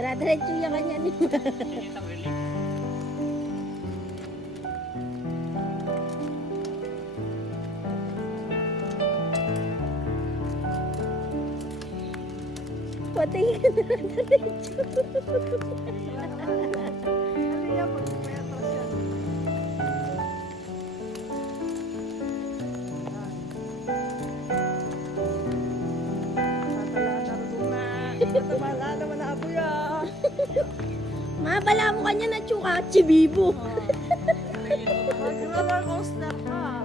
Dara-diretso yung kanya ni Patay ka na dara-diretso. Wala naman na ako ya. Mabala mo kanya na tsuka at chibibo. Mag-roller coaster ka.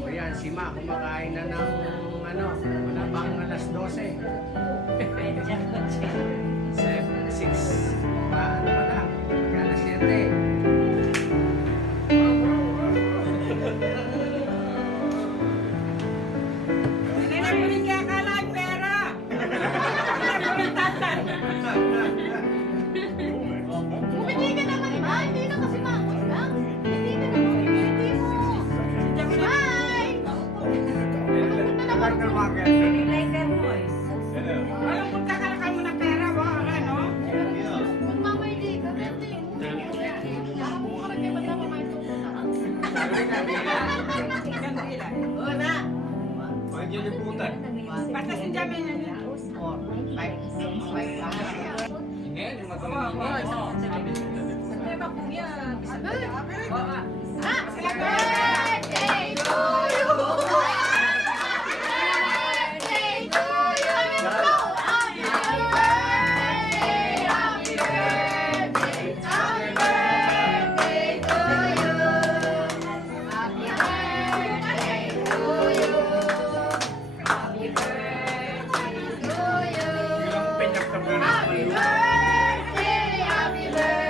O yan, si Ma, kumakain na ng ano, wala pang alas 12. 6, ano pa lang, alas 7. Nanapunin kaya akala ay pera. Nanapunin tatan. Bumili ka naman ba? Hindi na kasi mangos lang. Hindi ka naman bumili mo. Bye! Punta naman ko. Walang punta ka lang mo na pera. Baka ano? Magmamaydi ka. Berte yung ako ka rin kayo ba't naman may tumunta? Wala. Pagyaliputan. Basta si Jamil na niya. Ngayon, yung matulungan. Happy birthday to you! Happy birthday to you! Happy birthday! Happy birthday! Happy birthday to you! Happy birthday to you! Happy birthday to you! Yung pinagkabulan Happy birthday! Happy birthday!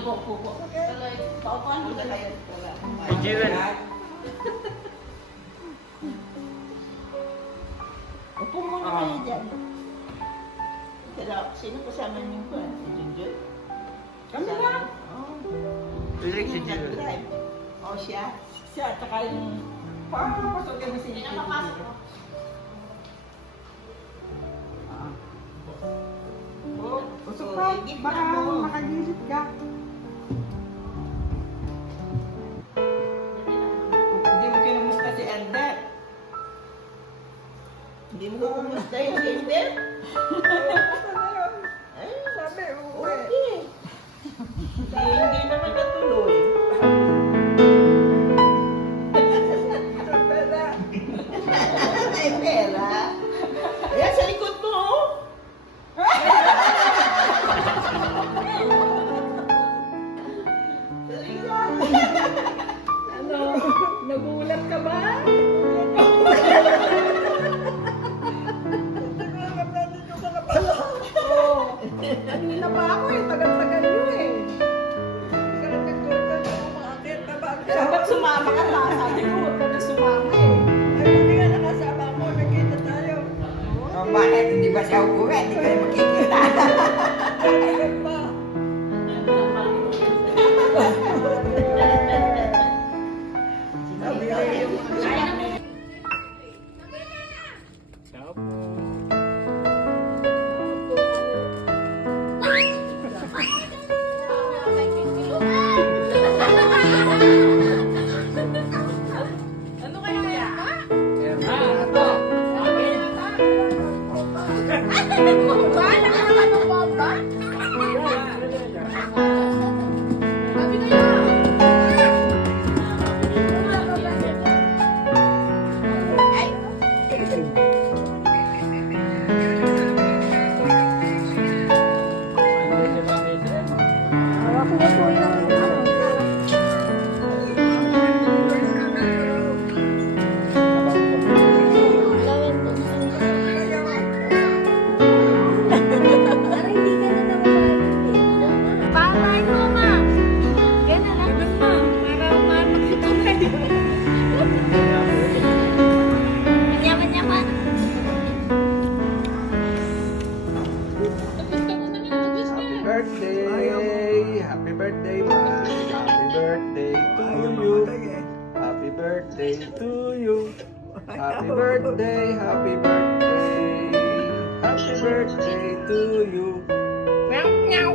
po, po. Paupuan mo kayo. Hey, Jewel. Upo muna kayo dyan. Sino kasama niyo po? Si Junjun? Kami lang. Rilik si Jewel. Nag-drive. O siya? Siya, tsaka yung... Parang pasokin mo si Hindi na papasok ko. Usok pa. Baka makagilid ka. Hindi mo kinumusta si Elder. Hindi mo kinumusta yung si Elder? Ay, Sabi, okay. Hindi naman natuloy. May pera. Ayan, sa likod mo. Oh. Sa likod. Ano? Nagulat ka ba? Oo. Kanina pa ako eh. Tagal-tagal nyo eh. Dapat sumama ka na. Sabi ko, huwag ka na sumama eh. Oh, bakit hindi ba siya uuwi? Hindi kayo makikita. Ciao po. Ano kaya yan, Ma? Ermato. Ba? Nakakano po ba? Sabi kaya. Hawak niyo po yung ano. Gawin doon sa para hindi ka na namamalit. Patay mo, ma. Ganun lang. Para makita kayo. Manya-manyaman. Happy birthday! Happy birthday, man! Happy birthday to you! Happy birthday to you! Happy birthday! Happy birthday! Happy birthday to you! Meow meow!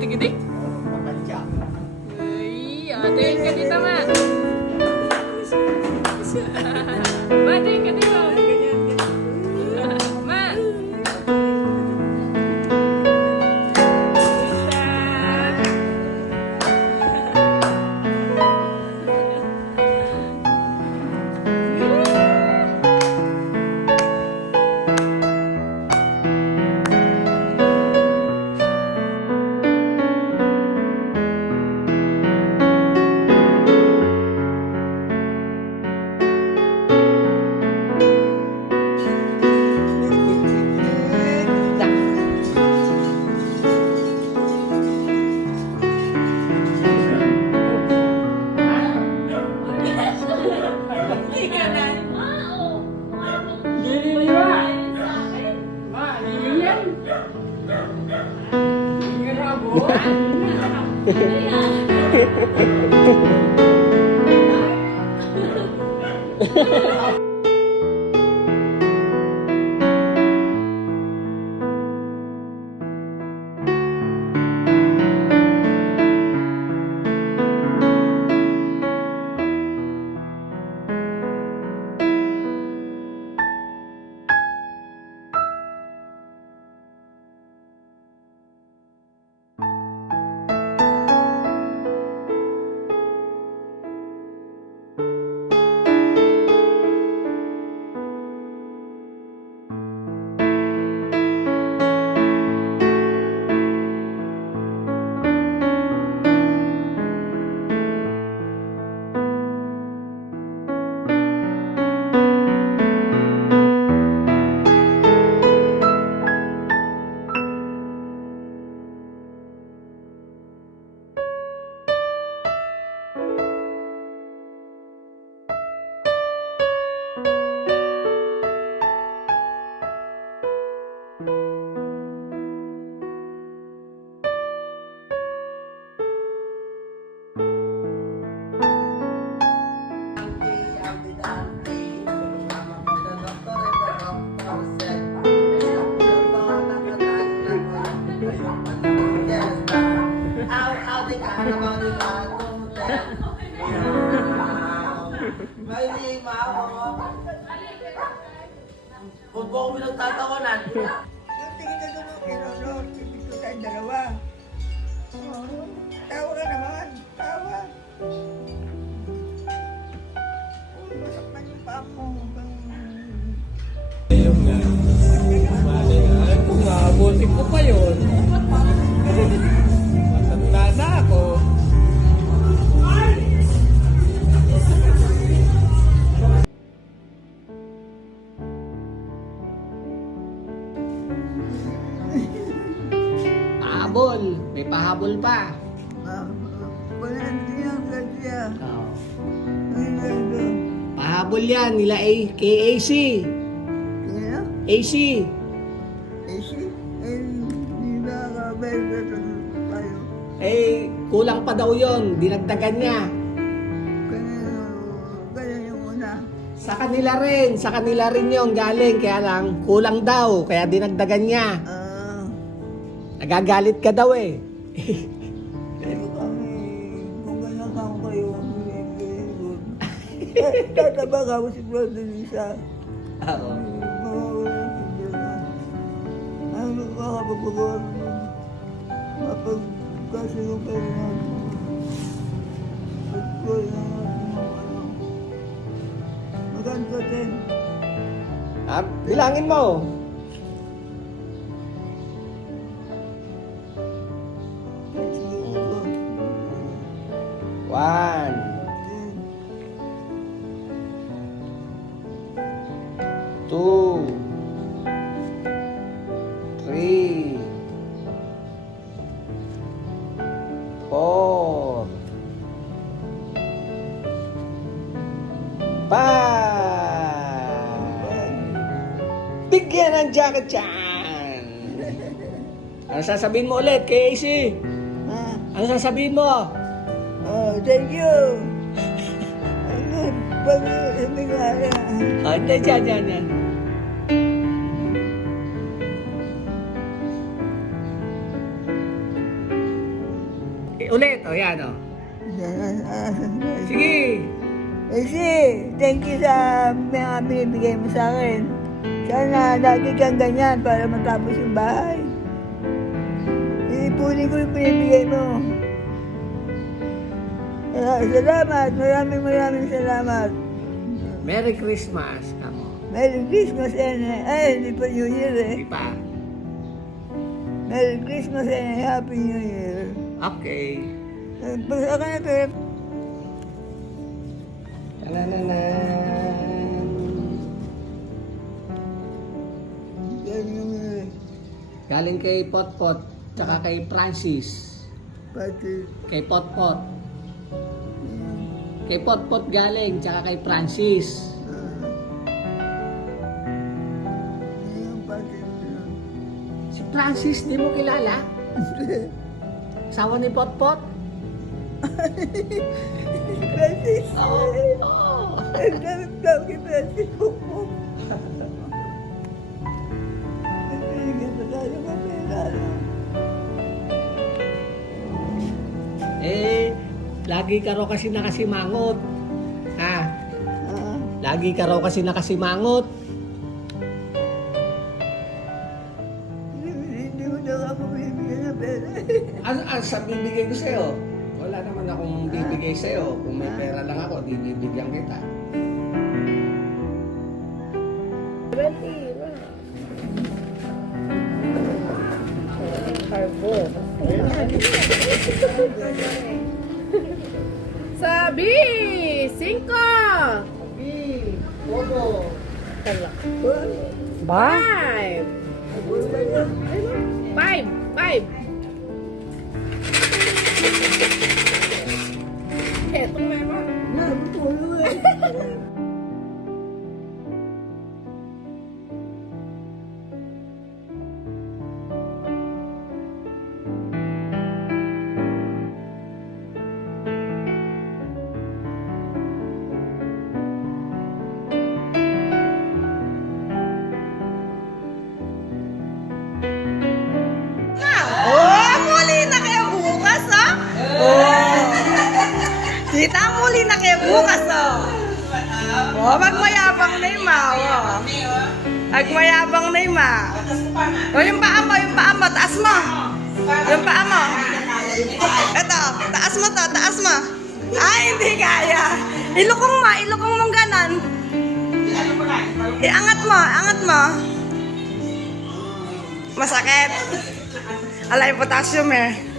Tigidig. Ay, ate ka dito, ma. Ma, ate ka dito. Ma. May mao. Kung po kami nagtatawanan. Tingin ka doon, kinolo. Dito tayong dalawa. Tawa ka naman. Tawa. Masaktan yung paa mo. Kung naabutin ko pa yun. Matanda na ako. Pahabol. May pahabol pa. Wala niya, kaya. Pahabol yan nila kay AC. Kaya? AC. Eh, kulang pa daw yon, dinagdagan niya. Sa kanila rin yung galing, kaya lang kulang daw, kaya dinagdagan niya. Nagagalit ka daw eh. Tataba ka mo si Brother Lisa. Oo. Ano ka kapag-pagawa mapagkasunong kayo natin. Magkano ka din? Bilangin mo. One. Two. Three. Four. Five. Bigyan ng jacket yan. Ano sasabihin mo ulit kay AC? Ano sasabihin mo? Thank you. Hindi nga Hindi, dyan. Ulit, yan o. Sige. Kasi, thank you sa mga binibigay mo sa akin. Sana lagi kang ganyan para matapos yung bahay. Iipunin ko yung binibigay mo. Salamat, maraming salamat. Merry Christmas, kamo. Merry Christmas and hindi pa New Year eh. Di pa? Merry Christmas and Happy New Year. Okay. Basta ka na pero Tanananan. Galing kay Potpot, tsaka kay Francis. pati Kay Potpot. Kay Potpot galing, tsaka kay Francis. yung pati Si Francis, di mo kilala? Asawa ni Potpot? Francis. Oo. Ang dami kay Francis po. Nagpinigyan pa tayo ng pera. Eh, lagi ka raw kasi nakasimangot. Ha? Lagi ka raw kasi nakasimangot. Hindi mo daw ako bibigyan ng pera. Ano sa bibigay ko sa'yo? Wala naman akong bibigay sa'yo. Kung may pera lang ako, di bibigyan kita. Sabi! 5! Bobo. 5! 5! Etong meron. Naputulog eh. Oh, muli na kayo bukas, ha? Kita muli na kayo bukas, oh. Oh, magmayabang na yung ma, oh. Magmayabang na yung ma. Oh, yung paa mo, taas mo. Yung paa mo. Ito, taas mo to, taas mo. Ay, hindi kaya. Ilokong mong ganon. Angat mo. Masakit. Alay, potassium eh.